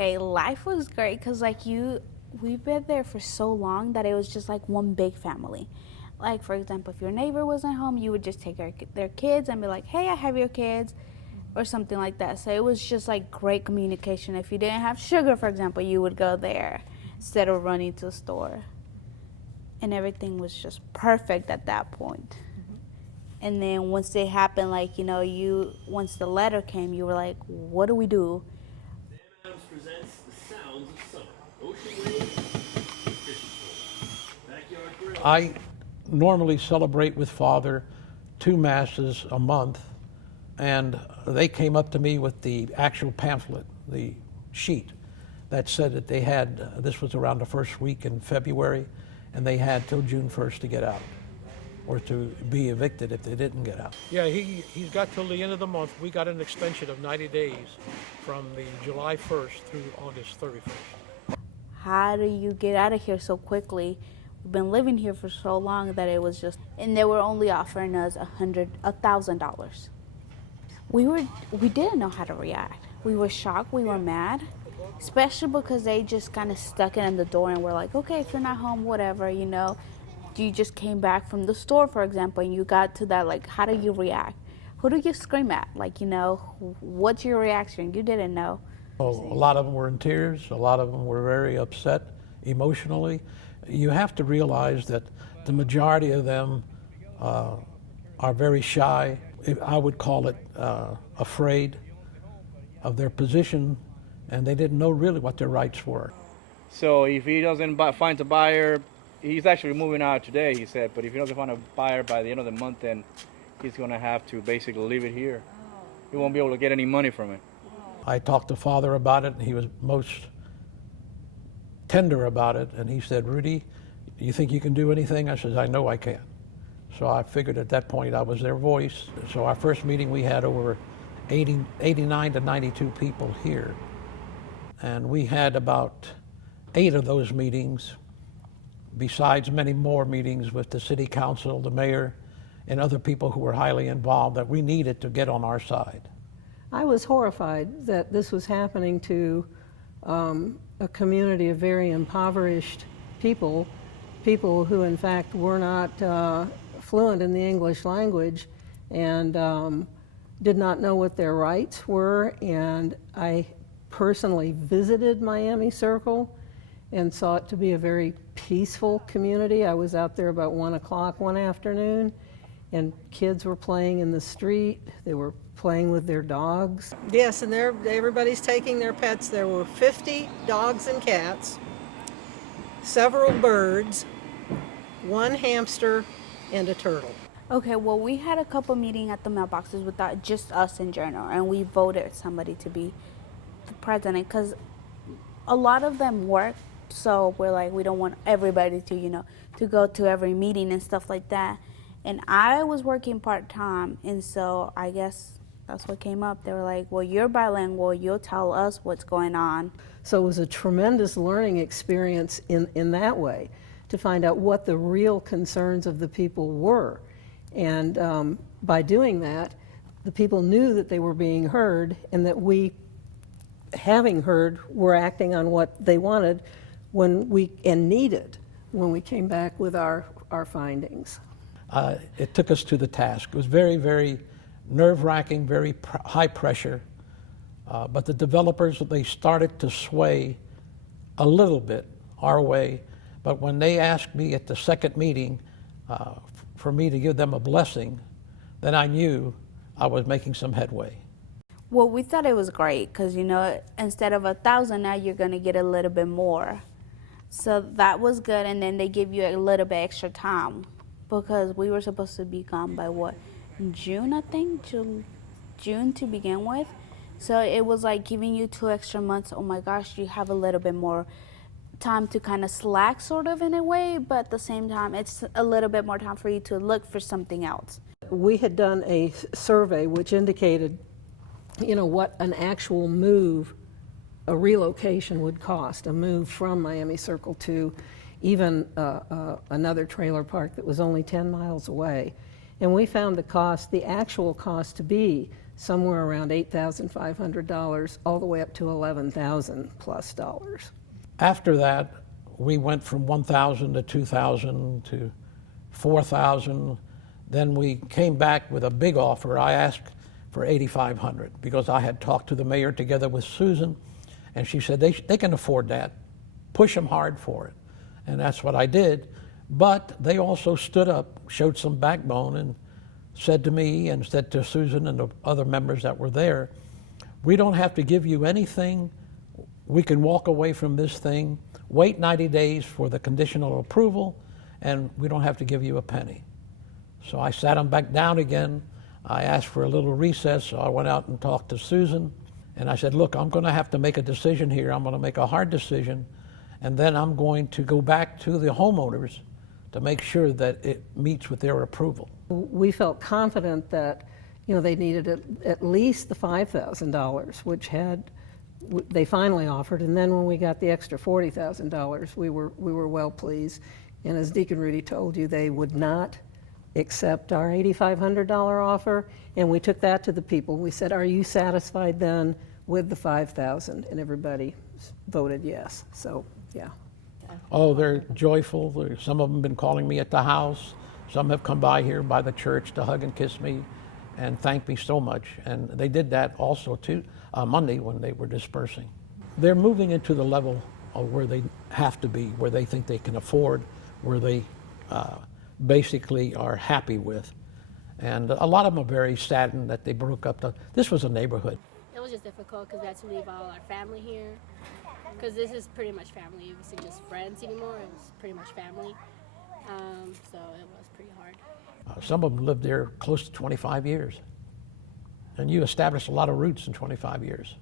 Okay, life was great because we've been there for so long that it was just like one big family. Like, for example, if your neighbor wasn't home, you would just take their kids and be like, hey, I have your kids, or something like that. So it was just like great communication. If you didn't have sugar, for example, you would go there instead of running to the store. And everything was just perfect at that point. And then once it happened, like, once the letter came, you were like, what do we do? Sam Adams presents the sounds of summer. Ocean waves, fishing poles, backyard grill. I normally celebrate with Father 2 masses a month, and they came up to me with the actual pamphlet, the sheet that said that they had, this was around the first week in February, and they had till June 1st to get out, or to be evicted if they didn't get out. Yeah, he's got till the end of the month. We got an extension of 90 days from the July 1st through August 31st. How do you get out of here so quickly? We've been living here for so long that it was just, and they were only offering us $1,000. We didn't know how to react. We were shocked, we were mad, especially because they just kind of stuck it in the door and were like, okay, if you're not home, whatever, You just came back from the store, for example, and you got to that, like, how do you react? Who do you scream at? Like, what's your reaction? You didn't know. A lot of them were in tears. A lot of them were very upset emotionally. You have to realize that the majority of them are very shy. I would call it afraid of their position, and they didn't know really what their rights were. So if he doesn't find a buyer, he's actually moving out today, he said, but if he doesn't find a buyer by the end of the month, then he's going to have to basically leave it here. He won't be able to get any money from it. I talked to Father about it, and he was most tender about it, and he said, Rudy, you think you can do anything? I said, I know I can. So I figured at that point I was their voice. So our first meeting, we had over 89 to 92 people here. And we had about 8 of those meetings, besides many more meetings with the city council, the mayor, and other people who were highly involved that we needed to get on our side. I was horrified that this was happening to a community of very impoverished people who in fact were not fluent in the English language and did not know what their rights were. And I personally visited Miami Circle and saw it to be a very peaceful community. I was out there about 1 o'clock one afternoon, and kids were playing in the street. They were playing with their dogs. Yes, and everybody's taking their pets. There were 50 dogs and cats, several birds, 1 hamster, and a turtle. Okay, well, we had a couple meetings at the mailboxes without just us in general, and we voted somebody to be the president because a lot of them work, so we're like, we don't want everybody to, to go to every meeting and stuff like that. And I was working part-time, and so I guess that's what came up. They were like, well, you're bilingual, you'll tell us what's going on. So it was a tremendous learning experience in that way, to find out what the real concerns of the people were. And by doing that, the people knew that they were being heard, and that we, having heard, were acting on what they wanted and needed when we came back with our findings. It took us to the task. It was very, very nerve-wracking, very high pressure. But the developers, they started to sway a little bit our way. But when they asked me at the second meeting for me to give them a blessing, then I knew I was making some headway. Well, we thought it was great because, instead of 1,000, now you're going to get a little bit more. So that was good, and then they give you a little bit extra time because we were supposed to be gone by June, I think? June to begin with. So it was like giving you 2 extra months. Oh my gosh, you have a little bit more time to kind of slack sort of in a way, but at the same time, it's a little bit more time for you to look for something else. We had done a survey which indicated, what an actual move, a relocation would cost, a move from Miami Circle to even another trailer park that was only 10 miles away. And we found the actual cost to be somewhere around $8,500 all the way up to $11,000 plus dollars. After that, we went from 1,000 to 2,000 to 4,000. Then we came back with a big offer. I asked for 8,500 because I had talked to the mayor together with Susan, and she said they can afford that. Push them hard for it. And that's what I did. But they also stood up, showed some backbone, and said to me and said to Susan and the other members that were there, we don't have to give you anything. We can walk away from this thing, wait 90 days for the conditional approval, and we don't have to give you a penny. So I sat them back down again. I asked for a little recess, so I went out and talked to Susan, and I said, look, I'm going to have to make a decision here. I'm going to make a hard decision, and then I'm going to go back to the homeowners to make sure that it meets with their approval. We felt confident that, they needed at least the $5,000, which they finally offered, and then when we got the extra $40,000, we were well pleased. And as Deacon Rudy told you, they would not accept our $8,500 offer, and we took that to the people. We said, are you satisfied then with the $5,000? And everybody voted yes. So, yeah. Oh, they're joyful. Some of them have been calling me at the house. Some have come by here by the church to hug and kiss me and thank me so much. And they did that also too Monday when they were dispersing. They're moving into the level of where they have to be, where they think they can afford, where they basically are happy with. And a lot of them are very saddened that they broke up. This was a neighborhood. It was just difficult because we had to leave all our family here. Because this is pretty much family. It wasn't just friends anymore. It was pretty much family. So it was pretty hard. Some of them lived there close to 25 years. And you established a lot of roots in 25 years.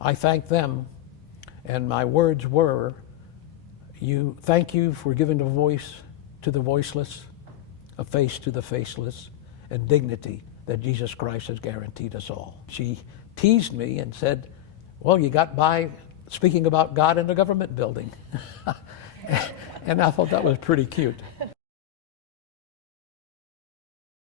I thank them, and my words were, thank you for giving a voice to the voiceless, a face to the faceless, and dignity that Jesus Christ has guaranteed us all. She teased me and said, well, you got by speaking about God in a government building. And I thought that was pretty cute.